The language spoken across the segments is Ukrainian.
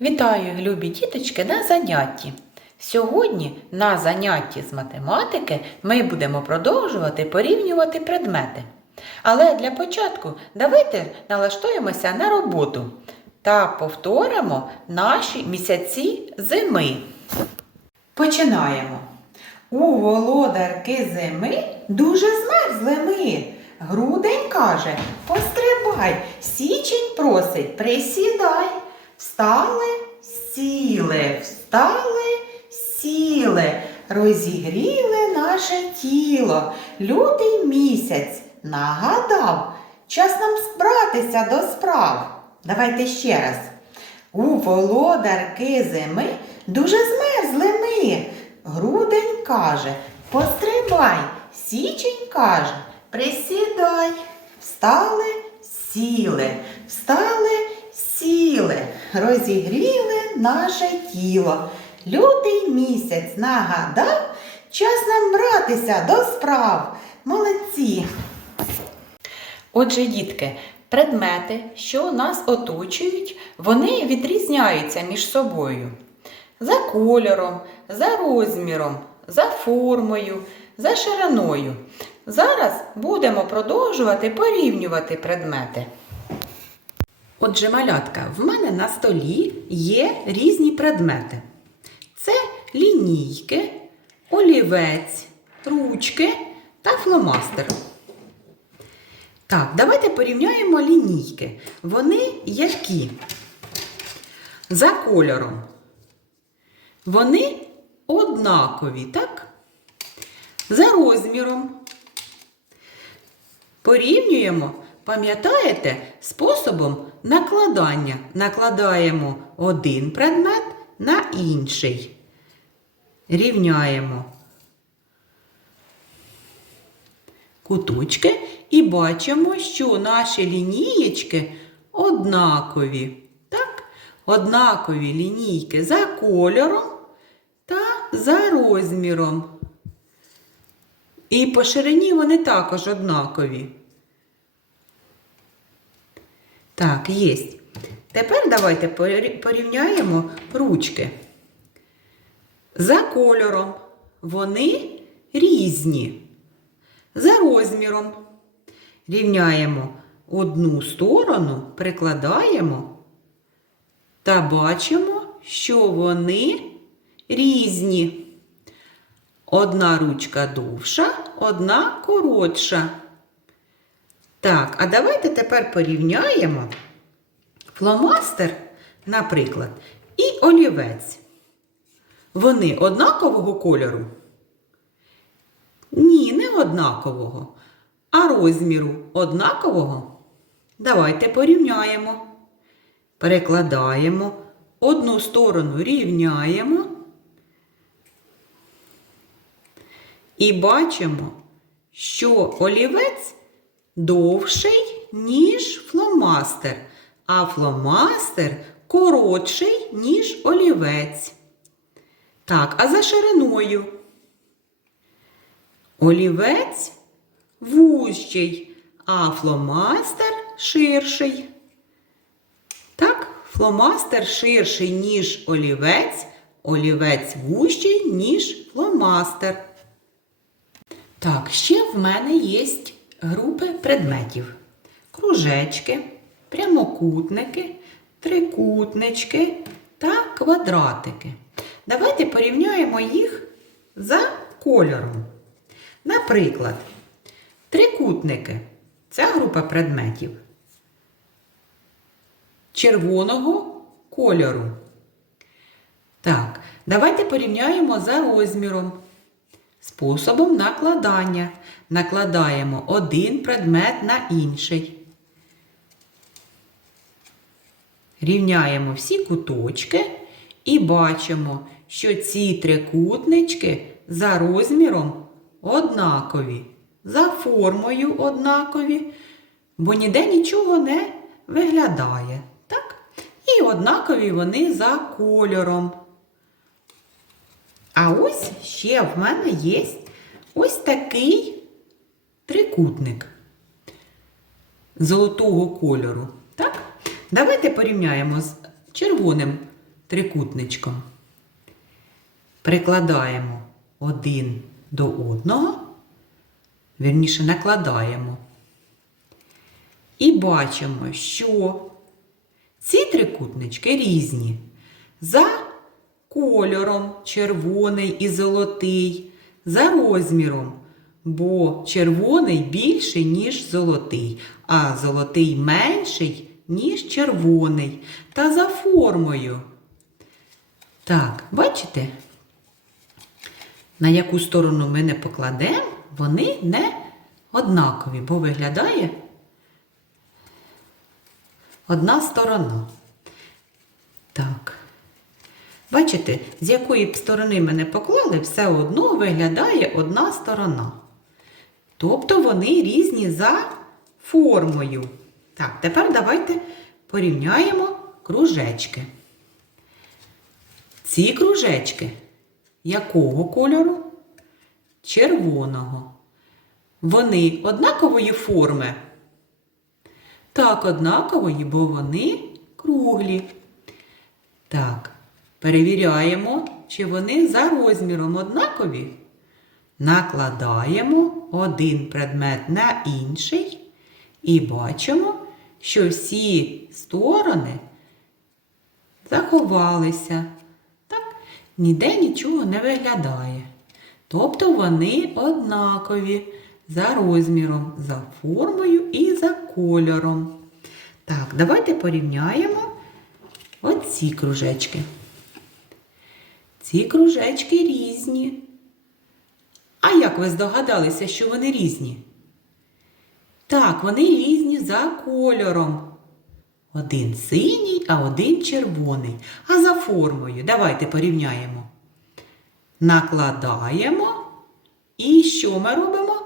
Вітаю, любі діточки, на занятті. Сьогодні на занятті з математики ми будемо продовжувати порівнювати предмети. Але для початку давайте налаштуємося на роботу та повторимо наші місяці зими. Починаємо. У володарки зими дуже змерзли ми. Грудень каже, пострибай, січень просить, присідай. Встали, сіли, встали, сіли, розігріли наше тіло. Лютий місяць нагадав, час нам збратися до справ. Давайте ще раз. У володарки зими дуже змерзли ми. Грудень каже, пострибай, січень каже, присідай. Встали, сіли, встали, сіли, розігріли наше тіло. Лютий місяць нагадав, час нам братися до справ. Молодці. Отже, дітки, предмети, що нас оточують, вони відрізняються між собою. За кольором, за розміром, за формою, за шириною. Зараз будемо продовжувати порівнювати предмети. Отже, малятка, в мене на столі є різні предмети. Це лінійки, олівець, ручки та фломастер. Так, давайте порівняємо лінійки. Вони які? За кольором. Вони однакові, так? За розміром. Порівнюємо, пам'ятаєте, способом накладання. Накладаємо один предмет на інший. Рівняємо куточки і бачимо, що наші лінієчки однакові. Так? Однакові лінійки за кольором та за розміром. І по ширині вони також однакові. Так, є. Тепер давайте порівняємо ручки. За кольором вони різні. За розміром рівняємо одну сторону, прикладаємо та бачимо, що вони різні. Одна ручка довша, одна коротша. Так, а давайте тепер порівняємо фломастер, наприклад, і олівець. Вони однакового кольору? Ні, не однакового. А розміру однакового? Давайте порівняємо. Перекладаємо. Одну сторону рівняємо. І бачимо, що олівець довший, ніж фломастер, а фломастер коротший, ніж олівець. Так, а за шириною. Олівець вужчий, а фломастер ширший. Так, фломастер ширший, ніж олівець, олівець вужчий, ніж фломастер. Так, ще в мене є групи предметів: кружечки, прямокутники, трикутнички та квадратики. Давайте порівняємо їх за кольором. Наприклад, трикутники це група предметів червоного кольору. Так, давайте порівняємо за розміром. Способом накладання. Накладаємо один предмет на інший. Рівняємо всі куточки і бачимо, що ці трикутнички за розміром однакові, за формою однакові, бо ніде нічого не виглядає. Так? І однакові вони за кольором. А ось ще в мене є ось такий трикутник золотого кольору. Так? Давайте порівняємо з червоним трикутничком. Прикладаємо один до одного, вірніше накладаємо. І бачимо, що ці трикутнички різні. За кольором червоний і золотий, за розміром, бо червоний більший, ніж золотий, а золотий менший, ніж червоний, та за формою. Так, бачите? На яку сторону ми не покладемо, вони не однакові, бо виглядає одна сторона. Бачите, з якої б сторони ми не поклали, все одно виглядає одна сторона. Тобто вони різні за формою. Так, тепер давайте порівняємо кружечки. Ці кружечки якого кольору? Червоного. Вони однакової форми? Так, однакової, бо вони круглі. Так, перевіряємо, чи вони за розміром однакові. Накладаємо один предмет на інший і бачимо, що всі сторони заховалися. Так, ніде нічого не виглядає. Тобто вони однакові за розміром, за формою і за кольором. Так, давайте порівняємо оці кружечки. Ці кружечки різні. А як ви здогадалися, що вони різні? Так, вони різні за кольором. Один синій, а один червоний. А за формою давайте порівняємо. Накладаємо. І що ми робимо?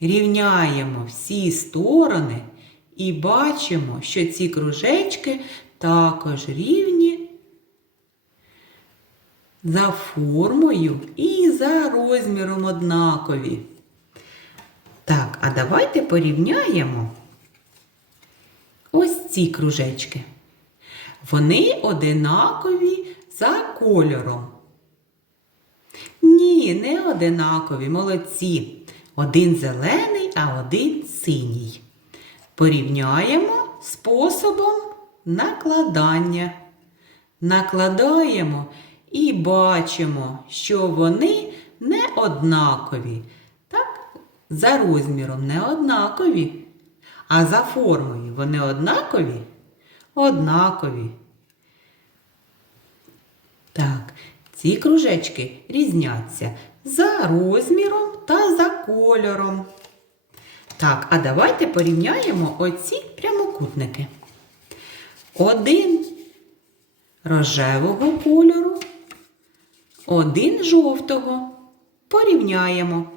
Рівняємо всі сторони і бачимо, що ці кружечки також рівні за формою і за розміром однакові. Так, а давайте порівняємо ось ці кружечки. Вони одинакові за кольором. Ні, не одинакові, молодці. Один зелений, а один синій. Порівняємо способом накладання. Накладаємо і бачимо, що вони не однакові. Так, за розміром не однакові. А за формою вони однакові? Однакові. Так, ці кружечки різняться за розміром та за кольором. Так, а давайте порівняємо оці прямокутники. Один рожевого кольору, один жовтого. Порівняємо.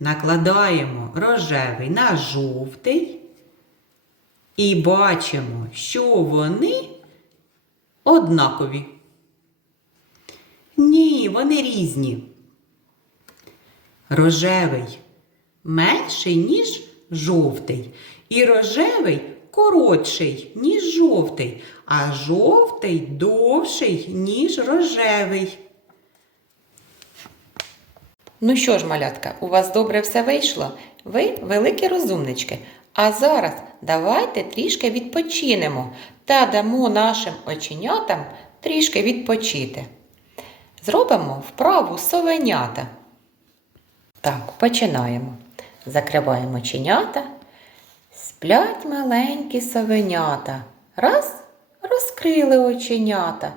Накладаємо рожевий на жовтий і бачимо, що вони однакові. Ні, вони різні. Рожевий менший, ніж жовтий. І рожевий коротший, ніж жовтий, а жовтий довший, ніж рожевий. Ну що ж, малятка, у вас добре все вийшло? Ви великі розумнички. А зараз давайте трішки відпочинемо та дамо нашим оченятам трішки відпочити. Зробимо вправу совенята. Так, починаємо. Закриваємо оченята. Сплять маленькі совенята. Раз, розкрили оченята,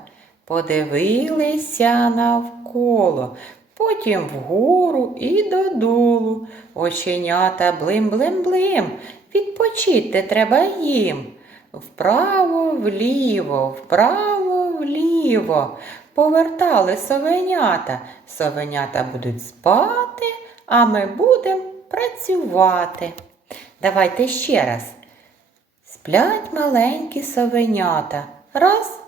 подивилися навколо, потім вгору і додолу. Оченята блим-блим-блим. Відпочити треба їм. Вправо, вліво, вправо, вліво. Повертали совенята. Совенята будуть спати, а ми будемо працювати. Давайте ще раз. Сплять маленькі совенята. Раз,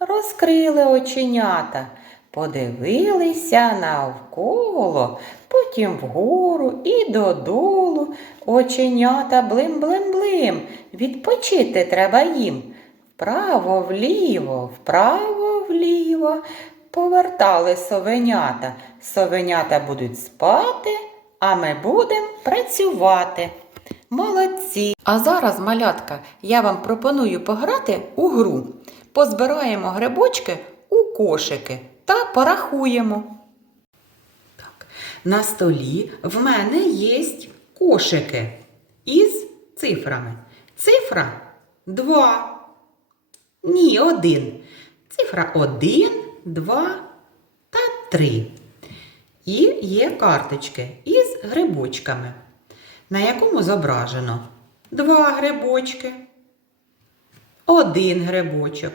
розкрили оченята, подивилися навколо, потім вгору і додолу. Оченята блим-блим-блим. Відпочити треба їм. вправо вліво, вправо вліво. Повертали совенята. Совенята будуть спати, а ми будемо працювати. Молодці! А зараз, малятка, я вам пропоную пограти у гру. Позбираємо грибочки у кошики та порахуємо. Так, на столі в мене є кошики із цифрами. Цифра 2. Ні, 1. Цифра 1, 2 та 3. І є карточки із грибочками, на якому зображено два грибочки, один грибочок.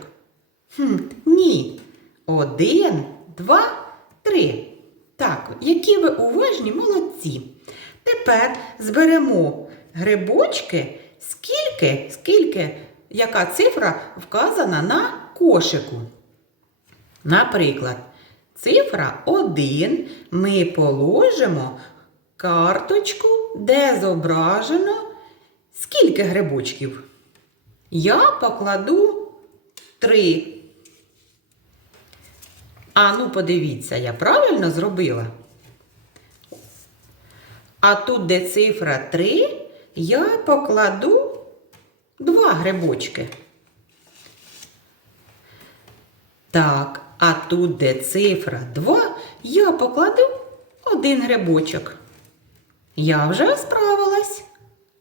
Хм, ні. Один, два, три. Так, які ви уважні молодці. Тепер зберемо грибочки, скільки, скільки, яка цифра вказана на кошику. Наприклад, цифра 1 ми положимо карточку, де зображено скільки грибочків. Я покладу 3. А ну, подивіться, я правильно зробила? А тут, де цифра 3, я покладу 2 грибочки. Так, а тут, де цифра 2, я покладу один грибочок. Я вже справилась.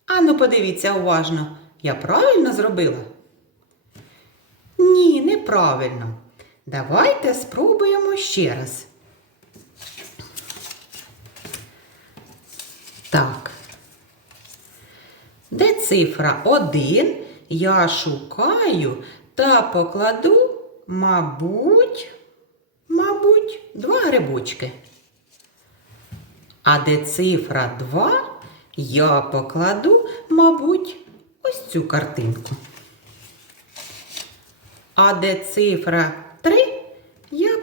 А ну подивіться уважно, я правильно зробила? Ні, неправильно. Давайте спробуємо ще раз. Так. Де цифра 1, я шукаю та покладу, мабуть, мабуть, два грибочки. А де цифра 2, я покладу, мабуть, ось цю картинку. А де цифра 3, я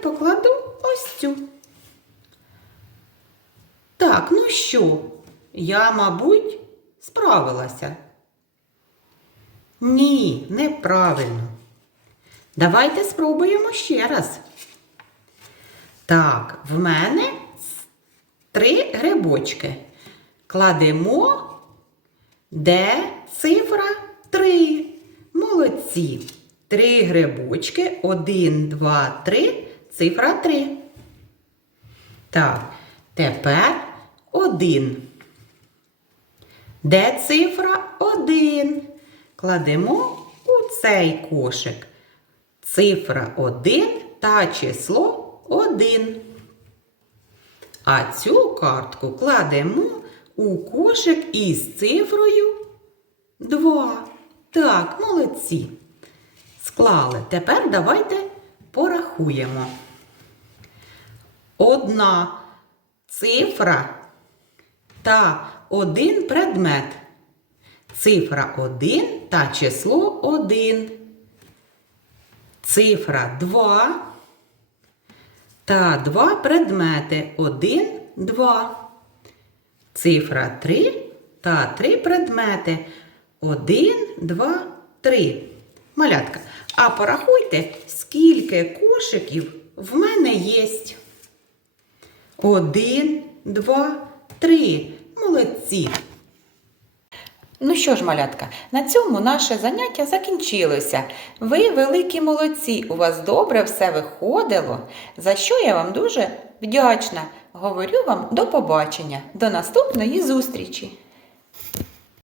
покладу ось цю. Так, ну що, я, мабуть, справилася. Ні, неправильно. Давайте спробуємо ще раз. Так, в мене три грибочки. Кладемо, де цифра 3. Молодці. Три грибочки. Один, два, три. Цифра 3. Так, тепер один. Де цифра 1? Кладемо у цей кошик. Цифра 1 та число 1. А цю картку кладемо у кошик із цифрою 2. Так, молодці. Склали. Тепер давайте порахуємо. Одна цифра та один предмет. Цифра 1 та число 1. Цифра 2 та два предмети 1, 2. Цифра 3 та три предмети 1, 2, 3. Малятка. А порахуйте, скільки кошиків в мене є. Один, два, три. Молодці. Ну що ж, малятка, на цьому наше заняття закінчилося. Ви великі молодці, у вас добре все виходило, за що я вам дуже вдячна. Говорю вам до побачення, до наступної зустрічі!